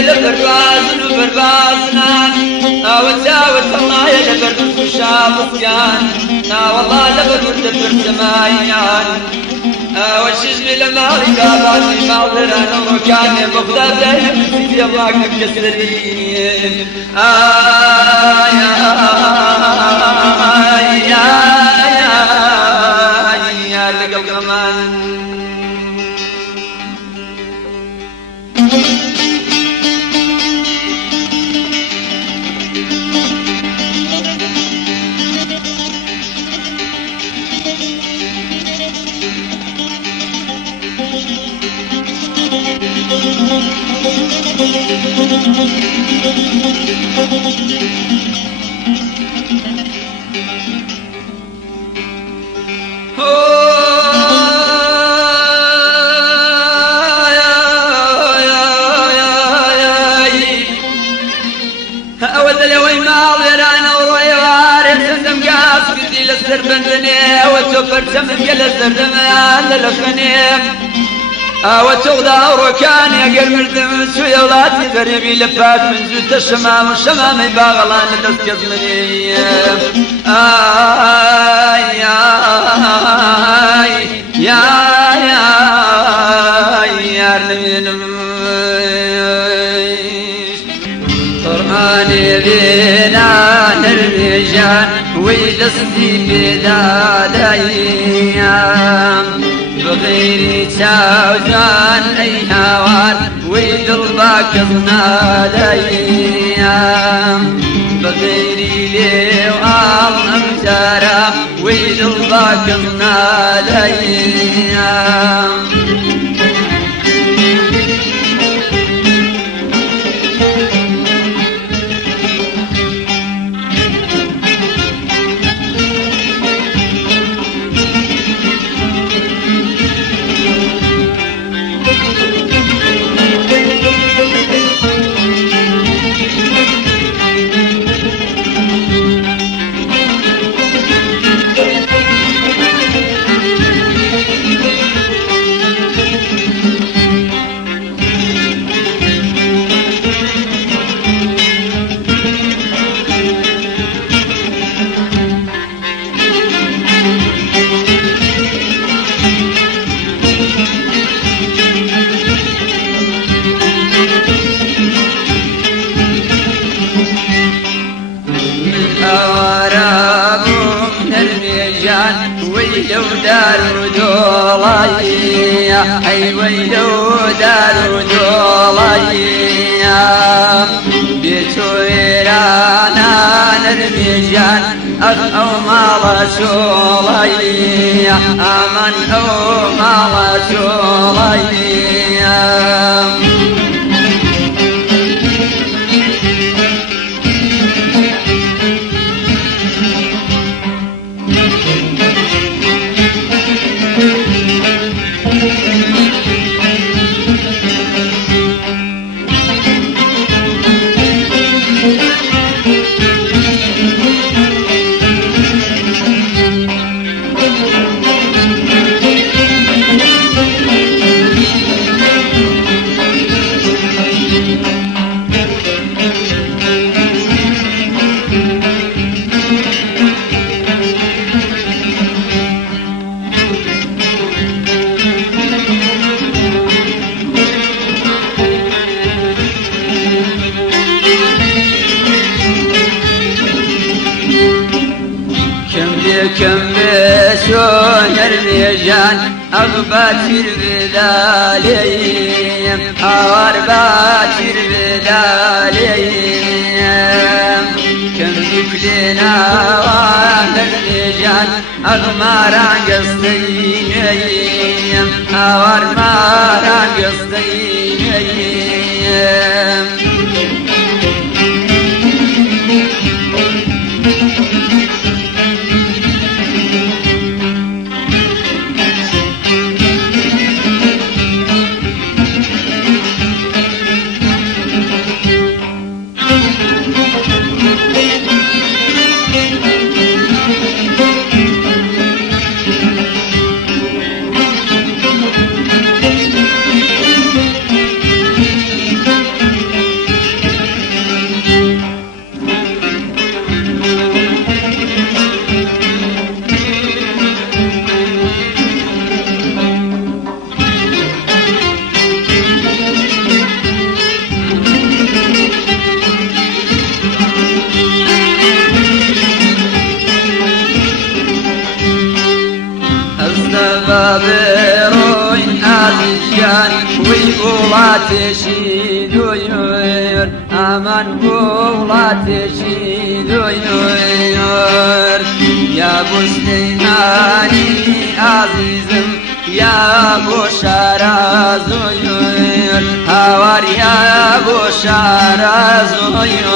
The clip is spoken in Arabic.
لبربازن وبربازنان وتاوت الله لبرد وشابطيان والله لبرد برسمايان والشجن لما رقاباتي معذران وكان مغتاب لهم في الله كسرين يا لقى الغمان السربندني وتفر سمن قل السردمان للخنيم وتغضى وركان يقل مردم سويا ولاتي غريبي لفات من زوت الشمام والشمام يباغلان لتسكز مني يا قرآني بينا الرجال ويلصدي بدادي بغير تاوزان اي هوان ويدلبك نادي بغير لي وامزارا ويدلبك نادي ويلو دار دولاي اي ويلو دار دولاي بيتو ايرانا نرميجان او مالا شولاي امن او مالا شولاي كم بسون الرجال أغباتر بداليم أغرباتر بداليم كم بكلنا وعلى الرجال أغماران قصدينيم أغرماران قصدينيم بروين عزيزيان ويقولاتشي دوير أمان قولاتشي دوير يا بستيناني عزيزم يا بشارة زوير هوار يا بشارة زوير